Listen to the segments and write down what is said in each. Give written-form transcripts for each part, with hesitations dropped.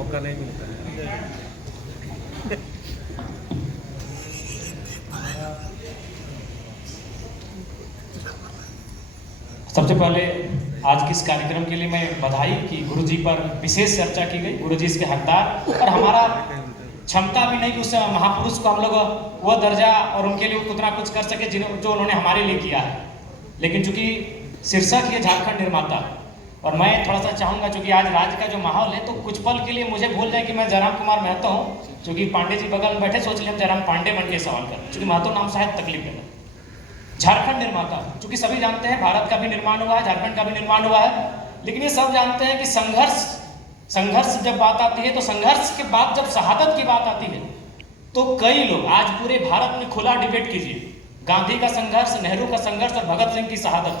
मौका नहीं मिलता है। सबसे पहले आज के इस कार्यक्रम के लिए मैं बधाई कि गुरुजी पर विशेष चर्चा की गई। गुरुजी इसके हकदार, और हमारा क्षमता भी नहीं कि उस महापुरुष को हम लोग वह दर्जा और उनके लिए उतना कुछ कर सके जो उन्होंने हमारे लिए किया है। लेकिन चूंकि शीर्षक है झारखंड निर्माता, और मैं थोड़ा सा चाहूँगा चूंकि आज राज्य का जो माहौल है तो कुछ पल के लिए मुझे भूल जाए कि मैं जयराम कुमार महतो हूँ। चूंकि पांडे जी बगल में बैठे, सोच लिया हम जयराम पांडे बन के सवाल कर, चूंकि महतो नाम शायद तकलीफ है। झारखंड निर्माता, चूंकि सभी जानते हैं भारत का भी निर्माण हुआ है, झारखंड का भी निर्माण हुआ है, लेकिन ये सब जानते हैं कि संघर्ष जब बात आती है तो संघर्ष के बाद जब शहादत की बात आती है तो कई लोग आज पूरे भारत में खुला डिबेट कीजिए, गांधी का संघर्ष, नेहरू का संघर्ष और भगत सिंह की शहादत,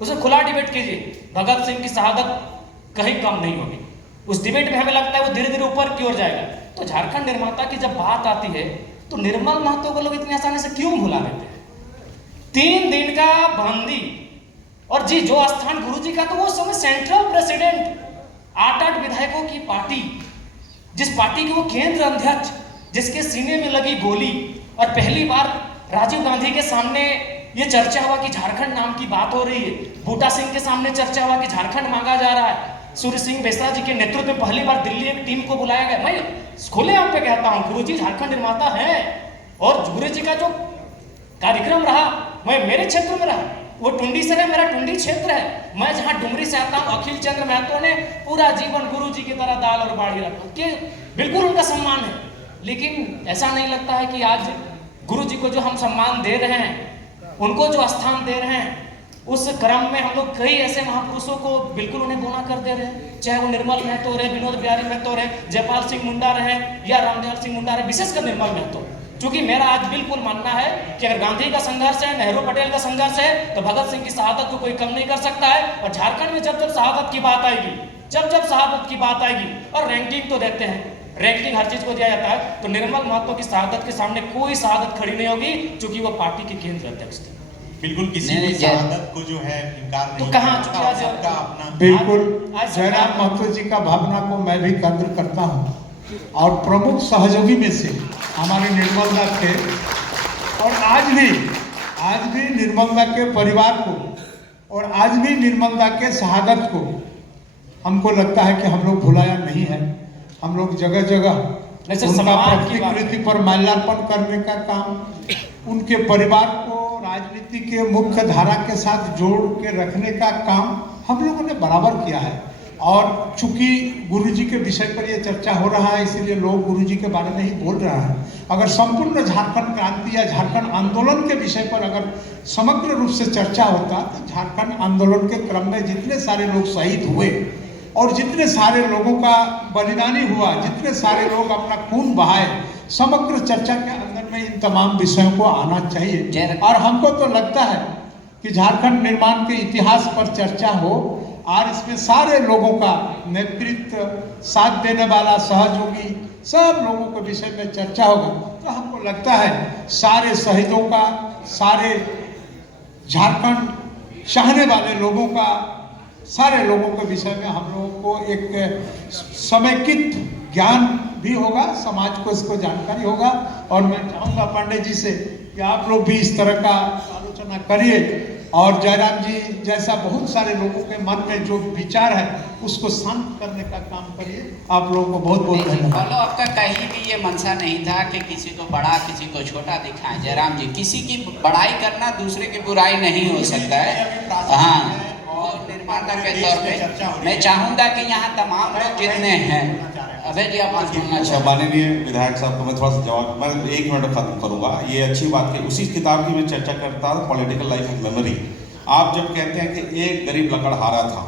उसे खुला डिबेट कीजिए, भगत सिंह की शहादत कहीं कम नहीं होगी। उस डिबेट में हमें लगता है वो धीरे धीरे ऊपर की ओर जाएगा। तो झारखंड निर्माता की जब बात आती है तो निर्मल महतो को लोग इतनी आसानी से क्यों भुला देते हैं? 3 दिन का बंदी, और जी जो स्थान गुरुजी का, तो वो समय सेंट्रल प्रेसिडेंट, 8 विधायकों की पार्टी, जिस पार्टी के वो केंद्र अध्यक्ष, जिसके सीने में लगी गोली, और पहली बार राजीव गांधी के सामने ये चर्चा हुआ कि झारखंड नाम की बात हो रही है, बूटा सिंह के सामने चर्चा हुआ कि झारखंड मांगा जा रहा है, सूर्य सिंह बेसरा जी के नेतृत्व में पहली बार दिल्ली एक टीम को बुलाया गया। मैं खुले आप पे कहता हूं, गुरुजी झारखंड निर्माता है, और गुरुजी का जो कार्यक्रम रहा, मैं मेरे क्षेत्र में रहा, वो टुंडी से है, मेरा टुंडी क्षेत्र है, मैं जहां डुमरी से आता हूं, अखिल चंद्र महतो ने पूरा जीवन गुरुजी की तरह दाल और बाड़ी रखा कि बिल्कुल उनका सम्मान है। लेकिन ऐसा नहीं लगता है कि आज गुरुजी को जो हम सम्मान दे रहे हैं, उनको जो स्थान दे रहे हैं, उस क्रम में हम लोग कई ऐसे महापुरुषों को बिल्कुल उन्हें बोना कर दे रहे हैं, चाहे वो निर्मल महतो रहे, विनोद बिहारी महतो रहे, जयपाल सिंह मुंडा रहे या रामदयाल सिंह मुंडा रहे, विशेषकर निर्मल महतो। क्योंकि मेरा आज बिल्कुल मानना है कि अगर गांधी का संघर्ष है, नेहरू पटेल का संघर्ष है, तो भगत सिंह की शहादत को कोई कम नहीं कर सकता है। और झारखंड में जब जब शहादत की बात आएगी, जब शहादत की बात आएगी, और रैंकिंग तो देते हैं, रैंकिंग हर चीज को दिया जाता है, तो निर्मल महतो की शहादत के सामने कोई शहादत खड़ी नहीं होगी, क्योंकि वो पार्टी के केंद्र अध्यक्ष थे। बिल्कुल किसी भी शहादत को जो है इनकार नहीं, तो कहाँ सबका अपना। बिल्कुल जयराम महतो जी का भावना को मैं भी कद्र करता हूँ, और प्रमुख सहयोगी में से हमारे निर्मलदा थे, और आज भी निर्मलदा के परिवार को, और आज भी निर्मलदा के शहादत को हमको लगता है कि हम लोग भुलाया नहीं है। हम लोग जगह जगह उनका प्रतिकृति पर माल्यार्पण करने का काम, उनके परिवार को राजनीति के मुख्य धारा के साथ जोड़ के रखने का काम हम लोगों ने बराबर किया है। और चूंकि गुरुजी के विषय पर ये चर्चा हो रहा है, इसीलिए लोग गुरुजी के बारे में ही बोल रहा है। अगर संपूर्ण झारखंड क्रांति या झारखंड आंदोलन के विषय पर अगर समग्र रूप से चर्चा होता, तो झारखंड आंदोलन के क्रम में जितने सारे लोग शहीद हुए और जितने सारे लोगों का बलिदानी हुआ, जितने सारे लोग अपना खून बहाए, समग्र चर्चा के अंदर में इन तमाम विषयों को आना चाहिए। और हमको तो लगता है कि झारखंड निर्माण के इतिहास पर चर्चा हो, और इसमें सारे लोगों का नेतृत्व, साथ देने वाला, सहयोगी, सब लोगों के विषय में चर्चा होगा, तो हमको लगता है सारे शहीदों का, सारे झारखंड चाहने वाले लोगों का, सारे लोगों के विषय में हम लोगों को एक समेकित ज्ञान भी होगा, समाज को इसको जानकारी होगा। और मैं चाहूँगा पांडे जी से कि आप लोग भी इस तरह का आलोचना करिए, और जयराम जी जैसा बहुत सारे लोगों के मन में जो विचार है उसको शांत करने का काम करिए। आप लोगों को बहुत बहुत धन्यवाद। आपका कहीं भी ये मंशा नहीं था कि किसी को बड़ा किसी को छोटा दिखाएं। जयराम जी, किसी की बड़ाई करना दूसरे की बुराई नहीं हो सकता है। हाँ, और निर्माता के तौर पे मैं चाहूँगा कि यहाँ तमाम लोग जितने हैं, अभय जी आप कुछ बोलना चाहें? माननीय विधायक साहब को मैं थोड़ा सा जवाब, मैं 1 मिनट खत्म करूंगा। ये अच्छी बात है, उसी किताब की मैं चर्चा करता था, पॉलिटिकल लाइफ ऑफ मेमोरी। आप जब कहते हैं कि एक गरीब लकड़हारा था,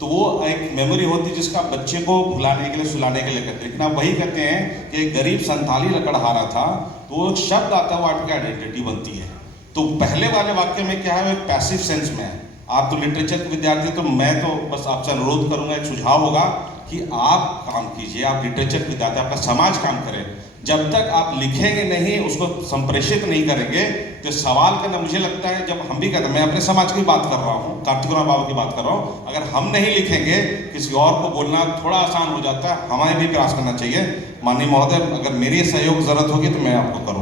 तो वो एक मेमोरी होती है जिसका बच्चे को भुलाने के लिए, सुलाने के लिए करते हैं। लेकिन आप वही कहते हैं कि एक गरीब संथाली लकड़हारा था, तो वो शब्द आता है, वो आपकी आइडेंटिटी बनती है। तो पहले वाले वाक्य में क्या है, वो एक पैसिव सेंस में है। आप तो लिटरेचर के विद्यार्थी, तो मैं तो बस आपसे अनुरोध करूंगा, एक सुझाव होगा कि आप काम कीजिए, आप लिटरेचर विधाते, आपका समाज काम करे। जब तक आप लिखेंगे नहीं, उसको संप्रेषित नहीं करेंगे, तो सवाल करना, मुझे लगता है जब हम भी कहते हैं, मैं अपने समाज की बात कर रहा हूँ, कार्तिक बाबा की बात कर रहा हूँ, अगर हम नहीं लिखेंगे किसी और को बोलना थोड़ा आसान हो जाता है, हमें भी प्रयास करना चाहिए। माननीय महोदय, अगर मेरी सहयोग जरूरत होगी तो मैं आपको करूँगा।